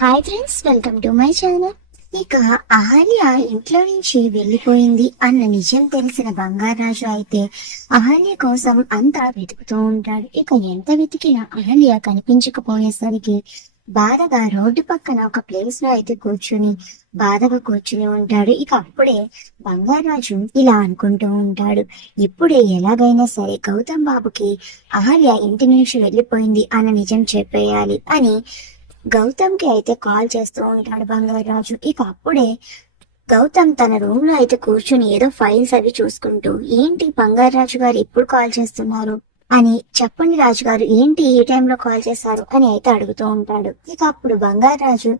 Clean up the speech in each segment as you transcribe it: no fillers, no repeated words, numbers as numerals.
Hi friends, welcome to my channel. ఇక అహల్య ఇంట్లో నుంచి వెళ్లిపోయింది అన్న నిజం తెలిసిన బంగారాజు అయితే అహల్య కోసం అంతా వెతుకుతూ ఉంటాడు. ఇక ఎంత వెతికినా అహల్య కనిపించకపోయేసరికి బాధగా రోడ్డు పక్కన ఒక ప్లేస్ లో అయితే బాధగా కూర్చుని ఉంటాడు. ఇక అప్పుడే బంగారాజు ఇలా అనుకుంటూ ఉంటాడు, ఇప్పుడే ఎలాగైనా సరే గౌతమ్ బాబుకి అహల్య ఇంటి నుంచి వెళ్లిపోయింది అన్న నిజం చెప్పేయాలి అని గౌతమ్ కి అయితే కాల్ చేస్తూ ఉంటాడు బంగారాజు. ఇక అప్పుడే గౌతమ్ తన రూమ్ లో అయితే కూర్చుని ఏదో ఫైల్స్ అవి చూసుకుంటూ, ఏంటి బంగారాజు గారు ఇప్పుడు కాల్ చేస్తున్నారు అని, చెప్పండి రాజుగారు ఏంటి ఈ టైంలో కాల్ చేశారు అని అయితే అడుగుతూ ఉంటాడు. ఇక అప్పుడు బంగారాజు,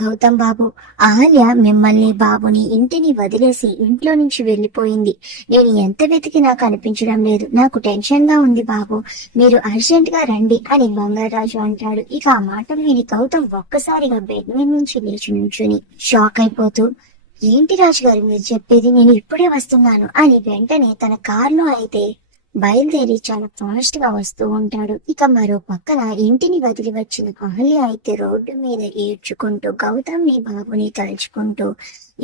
గౌతమ్ బాబు, అహల్య మిమ్మల్ని బాబుని ఇంటిని వదిలేసి ఇంట్లో నుంచి వెళ్లిపోయింది. నేను ఎంత వెతికినా కనిపించడం లేదు. నాకు టెన్షన్ గా ఉంది బాబు, మీరు అర్జెంట్ గా రండి అని బంగారాజు అంటాడు. ఇక ఆ మాటలు విని గౌతమ్ ఒక్కసారిగా బెడ్ మీద నుంచి లేచి నుంచుని షాక్ అయిపోతూ, ఏంటి రాజుగారు మీరు చెప్పేది, నేను ఇప్పుడే వస్తున్నాను అని వెంటనే తన కారులో అయితే బయలుదేరి చాలా ఫాస్ట్ గా వస్తూ ఉంటాడు. ఇక మరో పక్కన ఇంటిని వదిలి వచ్చిన అహల్య అయితే రోడ్డు మీద ఏడ్చుకుంటూ గౌతమ్ ని బాబుని తలుచుకుంటూ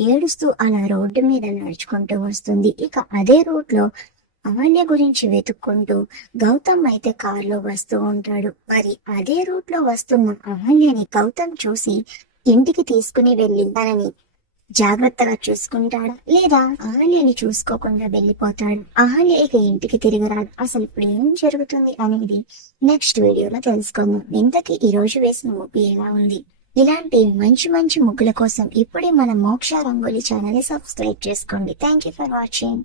ఏడుస్తూ అలా రోడ్డు మీద నడుచుకుంటూ వస్తుంది. ఇక అదే రూట్ లో అహల్య గురించి వెతుక్కుంటూ గౌతమ్ అయితే కారులో వస్తూ ఉంటాడు. మరి అదే రూట్ లో వస్తున్న అహల్యని గౌతమ్ చూసి ఇంటికి తీసుకుని వెళ్లి తనని జాగ్రత్తగా చూసుకుంటాడా లేదా అహల్యని చూసుకోకుండా వెళ్ళిపోతాడు. అహల్య ఇక ఇంటికి తిరిగి రాదు. అసలు ఇప్పుడు ఏం జరుగుతుంది అనేది నెక్స్ట్ వీడియోలో తెలుసుకుందాం. ఇంతకీ ఈ రోజు వేసిన ముగ్గు ఎలా ఉంది? ఇలాంటి మంచి మంచి ముగ్గుల కోసం ఇప్పుడే మన మోక్ష రంగోలి ఛానల్ ని సబ్స్క్రైబ్ చేసుకోండి. Thank you for watching.